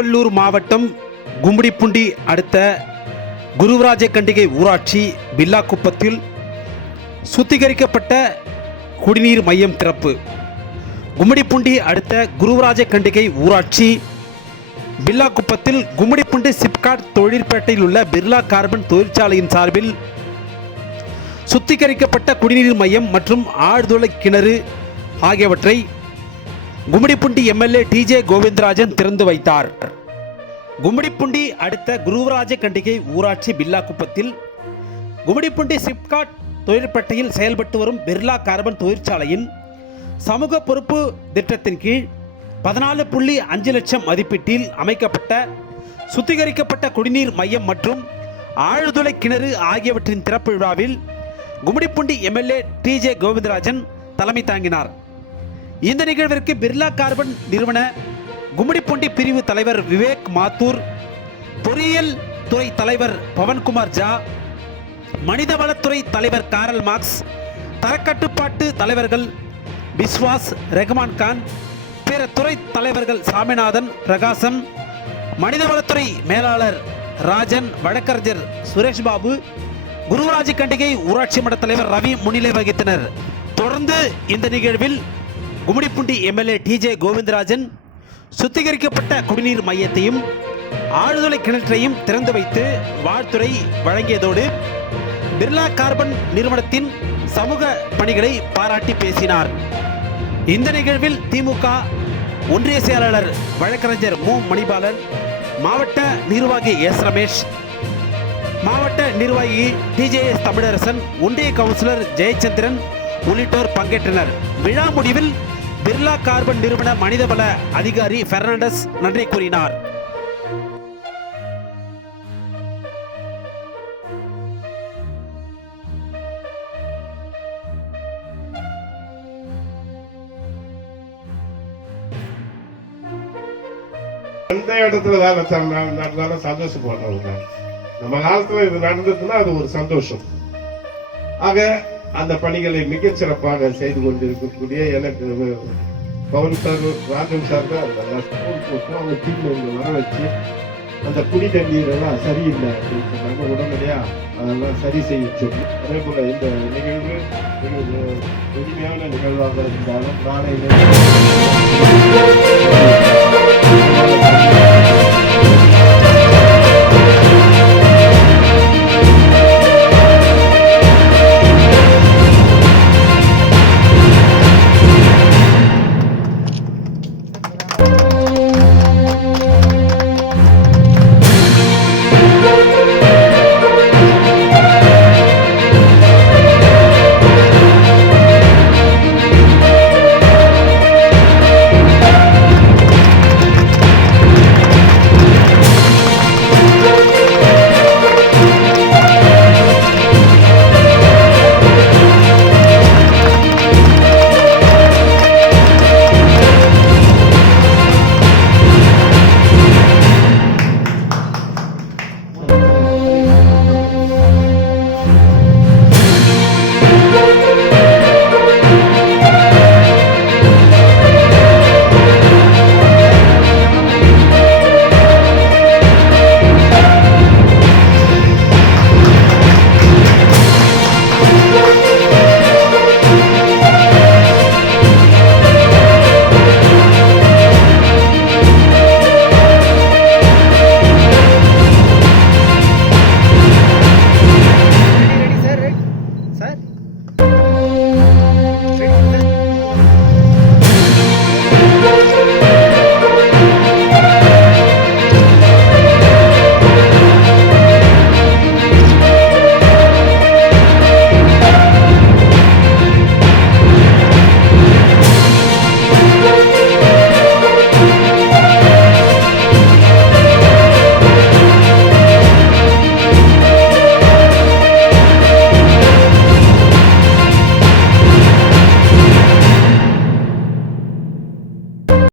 திருவள்ளூர் மாவட்டம் கும்மிடிப்பூண்டி அடுத்த குருவராஜகண்டிகை ஊராட்சி பில்லாக்குப்பத்தில் சுத்திகரிக்கப்பட்ட குடிநீர் மையம் திறப்பு. கும்மிடிப்பூண்டி அடுத்த குருவராஜகண்டிகை ஊராட்சி பில்லாக்குப்பத்தில் கும்மிடிப்பூண்டி சிப்காட் தொழிற்பேட்டையில் உள்ள பிர்லா கார்பன் தொழிற்சாலையின் சார்பில் சுத்திகரிக்கப்பட்ட குடிநீர் மையம் மற்றும் ஆழ்துளை கிணறு ஆகியவற்றை கும்மிடிப்பூண்டி எம்எல்ஏ டிஜே கோவிந்தராஜன் திறந்து வைத்தார். கும்மிடிப்பூண்டி அடுத்த குருவராஜகண்டிகை ஊராட்சி பில்லாக்குப்பத்தில் கும்மிடிப்பூண்டி சிப்காட் தொழிற்பேட்டையில் செயல்பட்டு வரும் பிர்லா கார்பன் தொழிற்சாலையின் சமூக பொறுப்பு திட்டத்தின் கீழ் 14.5 லட்சம் மதிப்பீட்டில் அமைக்கப்பட்ட சுத்திகரிக்கப்பட்ட குடிநீர் மையம் மற்றும் ஆழ்துளை கிணறு ஆகியவற்றின் திறப்பு விழாவில் கும்மிடிப்பூண்டி எம்எல்ஏ டிஜே கோவிந்தராஜன் தலைமை தாங்கினார். இந்த நிகழ்விற்கு பிர்லா கார்பன் நிறுவன கும்மிடிப்பூண்டி பிரிவு தலைவர் விவேக் மாத்தூர், பொறியியல் துறை தலைவர் பவன்குமார் ஜா, மனிதவளத்துறை தலைவர் காரல் மார்க்ஸ், தரக்கட்டுப்பாட்டு தலைவர்கள் பிஸ்வாஸ், ரெஹ்மான் கான், பிற துறை தலைவர்கள் சாமிநாதன், பிரகாசம், மனிதவளத்துறை மேலாளர் ராஜன், வழக்கறிஞர் சுரேஷ் பாபு, குருவராஜகண்டிகை ஊராட்சி மன்ற தலைவர் ரவி முன்னிலை வகித்தனர். தொடர்ந்து இந்த நிகழ்வில் கும்மிடிப்பூண்டி எம்எல்ஏ டிஜே கோவிந்தராஜன் சுத்திகரிக்கப்பட்ட குடிநீர் மையத்தையும் ஆழ்துளை கிணற்றையும் திறந்து வைத்து வாழ்த்துறை வழங்கியதோடு பிர்லா கார்பன் நிறுவனத்தின் சமூக பணிகளை பாராட்டி பேசினார். இந்த நிகழ்வில் திமுக ஒன்றிய செயலாளர் வழக்கறிஞர் மு மணிபாலன், மாவட்ட நிர்வாகி எஸ் ரமேஷ், மாவட்ட நிர்வாகி டிஜேஎஸ் தமிழரசன், ஒன்றிய கவுன்சிலர் ஜெயச்சந்திரன் உள்ளிட்டோர் பங்கேற்றனர். விழா முடிவில் பிர்லா கார்பன் நிறுவன மனிதவள அதிகாரி பெர்னாண்டஸ் நன்றி கூறினார். எந்த இடத்துல வேலை நடந்தாலும் சந்தோஷப்படுறவங்க. நம்ம காலத்துல இது நடந்ததுன்னா அது ஒரு சந்தோஷம். ஆக அந்த பணிகளை மிகச் சிறப்பாக செய்து கொண்டிருக்கக்கூடிய எனக்கு பவன் சார், ராஜன் சார் தான் ஸ்கூல் போட்டு அவங்க டீம்ல வர வச்சு அந்த குடி தண்ணீர் எல்லாம் சரியில்லை அப்படின்னு சொன்னாங்க. உடனடியா அதெல்லாம் சரி செய்ய சொல்லி, அதே போல இந்த நிகழ்வு எளிமையான நிகழ்வாக இருந்தாலும் நாளை